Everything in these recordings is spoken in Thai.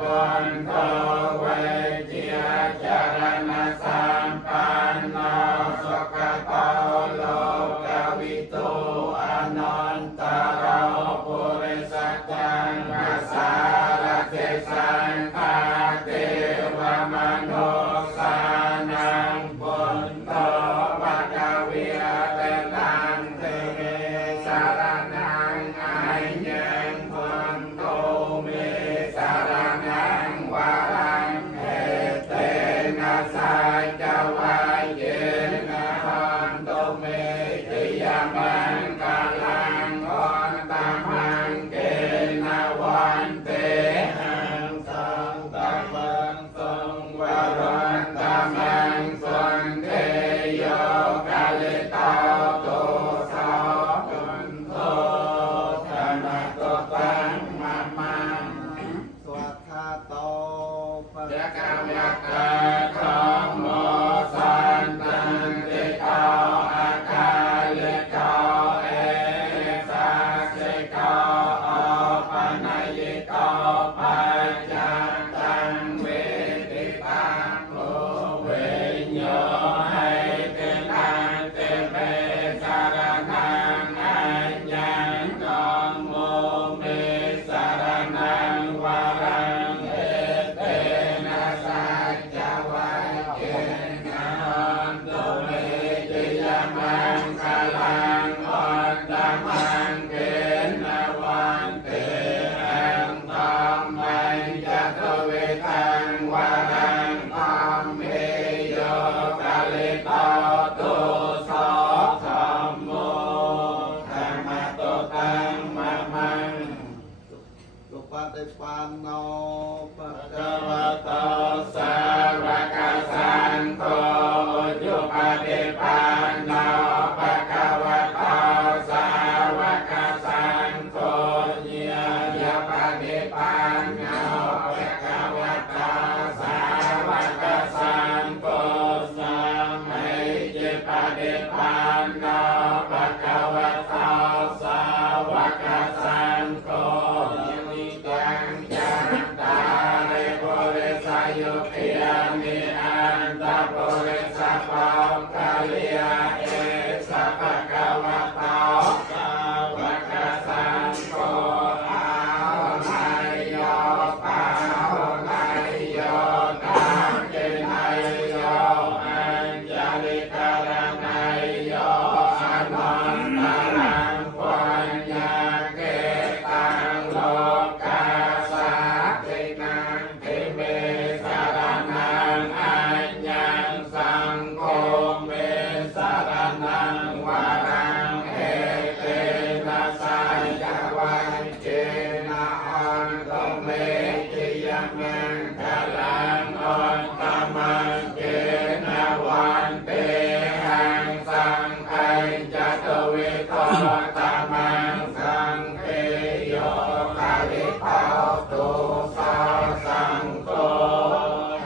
ปุณโตเวเจียจารณะสัมปันโนสุขโตโลกวิทูอนันตโรปุริสจังกัสสารเทสังฆาเทวมนุสานังปุณโตภะคะเวเตตังเตเมสารนังอัญญังปุณโตเมสารนังวารังเอเตนะสัจจวัยเยนะหันโตเมติยามังกาลังอนตามังเกนะวันเตหังสังตะมังสังวรันตามังสังเทโยกาลิตาโตสาจุนโตธนโตตังมามังสวัสดาโตปะยะกามะกะธัมโมสันตังติโตอาคาลิโตเอสัสสิโกอปนัยยิโตปัจจันตังเวทิตังโลเวญโยให้เป็นอันเตเมสารนังอัญญังกังโมเมสารนังวารังเอเตนะสัจจวัยเกนะหันโตเมติยามังคลังอัตตมังเกนะวันเตหังธัมมัญจะทเวทังวารังธัมเมโยกาลิโตโตสะธัมโมธัมมะโตตังมะมังสุปฏิปันโนภะคะวะโตสาวกสังโฆอุจุปฏิปันโนภะคะวะโตสาวกสังโฆญาญาปฏิปันโนภะคะวะโตสาวกสังโฆสัมมิจิปฏิปันโนภะคะวะโตสาวกสังโฆนิจังจันตาริปุริสายุคยามิอันตปุริสปัมกะลิยาเอสะภะคะวะโตสาวกสังโฆอาหุไนโยปาหุไนโยตังเกนัยโยอัญจลิกาลนัยโยอนันตรังปัญญาเกตังโลกาสาตินังทิเมสารนังอัญญังสังโฆเมสารนังวารังเอเตนะสัจจวัยเจนะอันโตเมติยามังคลังอันตมังเกนะวันเตหังสังอัญจตเวโตตมังสังเกโยกาลิโตโตสาสังโฆ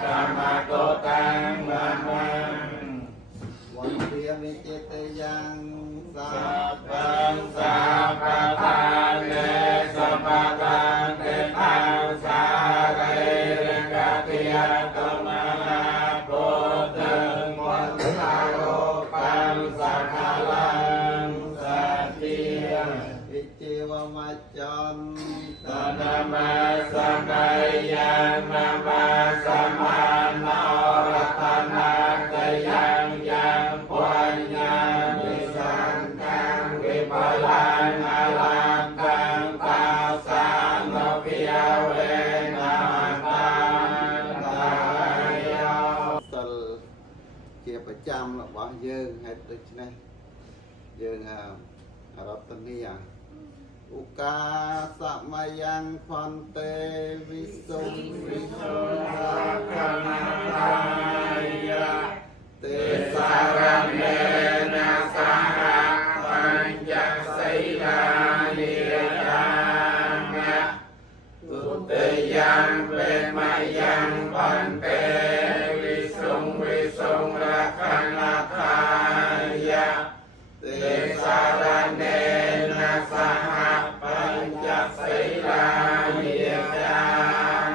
ธัมมะโตตังมะมังวันเตียมิจิตยังสัพพังสัพพะทานเนสัพพะตังเตตังสาเรริกติยตมะนาโพธังวัฏฏาโลปังสัคคาลังสัตติยอิจิวมัจจันตนะมาสัมมายังนะมาสัมมานารัตนาตยังยังปัญญามิสังกังวิปลังอลังตังตาสานโนภิยเวนะตังตายសិលជាប្រចាំរបស់យើងហើយដូច្នេះយើងរតនីឧកាសមយ៉ាងផន្តេវិសុងវិសុរាកណាយៈទេសារមេណាសហបញ្ញសិលានិយ៉ាងទុតិយ៉ាងពេមយ៉ាងផន្តេវិសុងរាកណាយៈទេសារមេណាសហបញ្ញសិលានិយ៉ាង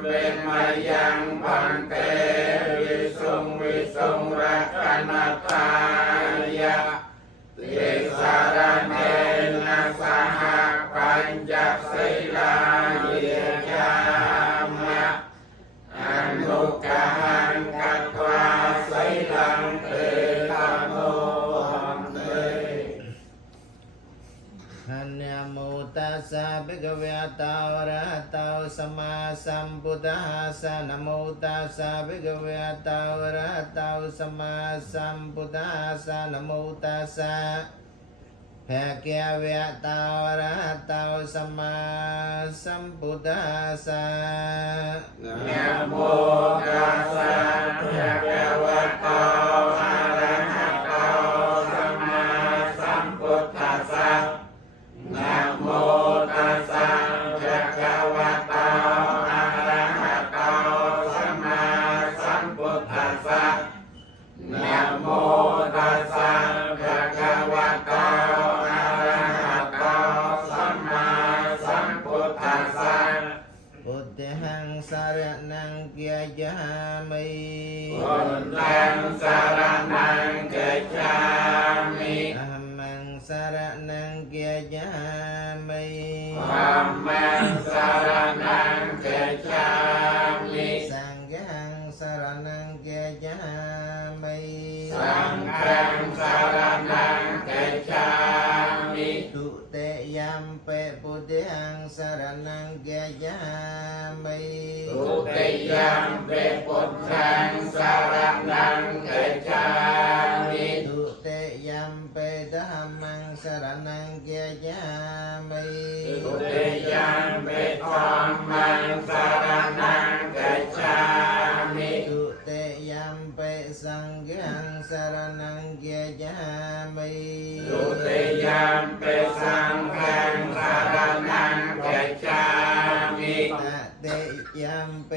เปมายังพันเตวิสุงรักนัตตายะติสารเนนะสหปัญจศีลาเยจามะอนุกหังกัตวาศีลังเตตโนเตหันยโมตัสสะภะคะวะโตอะระหะโตสัมมาสัมพุทธัสสะนะโมตัสสะภะคะวะโตอะระหะโตสัมมาสัมพุทธัสสะนะโมตัสสะภะคะวะโตอะระหะโตสัมมาสัมพุทธัสสะนะโมตัสสะภะคะวะโตอะระหะโตสัมมาสัมพุทธัสสะนะโมตัสสะภะคะวะโตอะระหะโตสัมมาสัมพุทธัสสะนะโมตัสสะภะคะวะโตอะระหะโตสัมมาสัมพุทธัสสะพุทธังสรณังกัจฉามิพุทธังสรณังกัจฉามิธัมมังสรณังกัจฉามิธัมมังสรณังกัจฉามิสังฆังสรณังกัจฉามิสังฆังสรณังกัจฉามิตุเตยัมเปพุทธังสรณังกัจฉามิตุเตยัมเปพุทธังสรณังกัจฉามิตุเตยัมเปธัมมังสรณังกัจฉามิตุเตยัมเปธัมมังสรณังกัจฉามิตุเตยัมเปสังฆังสรณังกัจฉามิตุเตยัมเปสังฆังสรณังกัจฉามิตเตยัมเป